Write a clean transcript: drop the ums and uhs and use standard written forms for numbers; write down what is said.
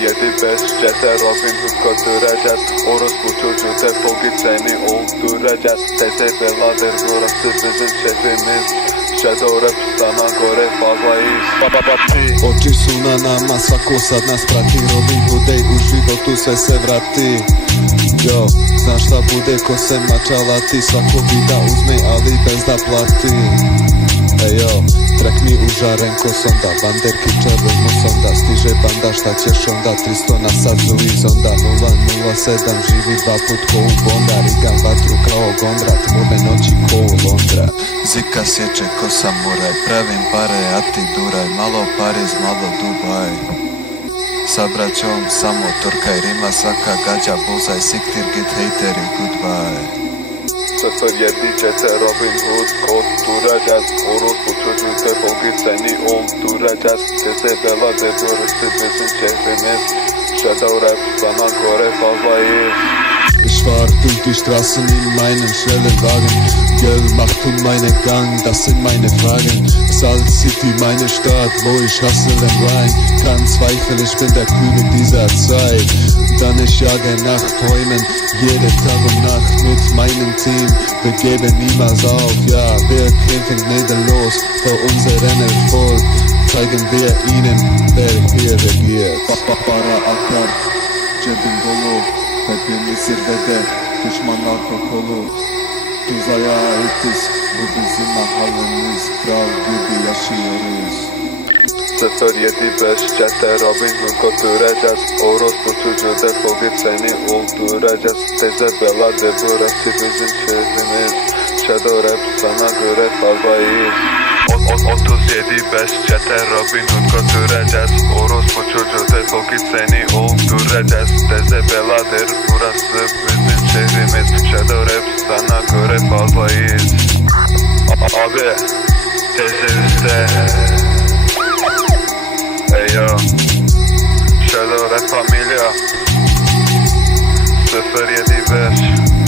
7-5 cete Robin Hood götüreceğiz. Orospu çocuğu defol git, seni öldüreceğiz. Tezebeladır burası bizim şehrimiz. Shadow rap sana göre fazlayız. Oči su na nama, svako sad nas prati. Robin Hood ej, u životu sve se vrati. Yo, znaš šta bude ko se mačalati. Svako bi da uzme, ali bez da plati. Ejo, trak mi užaren ko sonda. Banderki čevrnu sonda. Stiže banda, šta ćeš onda? 300 na sadzu iz onda. 007 živi dva put ko u Bonda. Rigam vatru kao Gondra. Tvorne noći ko u Londra. Zika sječe ko samuraj. Pravim pare, a ti duraj. Malo Pariz, malo Dubaj. Sa braćom samo torkaj. Rima svaka gađa, buzaj. Siktir git hejteri, goodbye. 07 cete Robin Hood götüreceğiz. Orospu çocuğu defol git, seni öldüreceğiz. Tezebeladır burası bizim şehrimiz. Shadow rap sana göre fazlayız. Ich fahr durch die Straßen in meinem Schwellenwagen. Geld macht und meine Gang, das sind meine Fragen. Salt City, meine Stadt, wo ich hustle and grind. Kein Zweifel, ich bin der König dieser Zeit. Dann ich jage nach Träumen, jede Tag und Nacht mit meinem Team. Wir geben niemals auf, ja, wir kämpfen gnadenlos für unseren Erfolg. Zeigen wir ihnen, wer hier regiert. Para akar, cebim dolu. Hepimiz zirvede, düşmanlar kokulu. Tuz ayağı itiz, bu bizim mahallemiz. Kral gibi yaşıyoruz. 07-5 cete Robin Hood götüreceğiz. Orospu çocuğu defol git, seni öldüreceğiz. Tezebeladır burası bizim şehrimiz. Shadow rap sana göre fazlayız. 37-5 cete Robin Hood götüreceğiz. Orospu çocuğu defol git, seni öldüreceğiz. Tezebeladır burası bizim şehrimiz. Shadow rap sana göre fazlayız. Abi tezevüste. Eyo, Shadow rap familia 075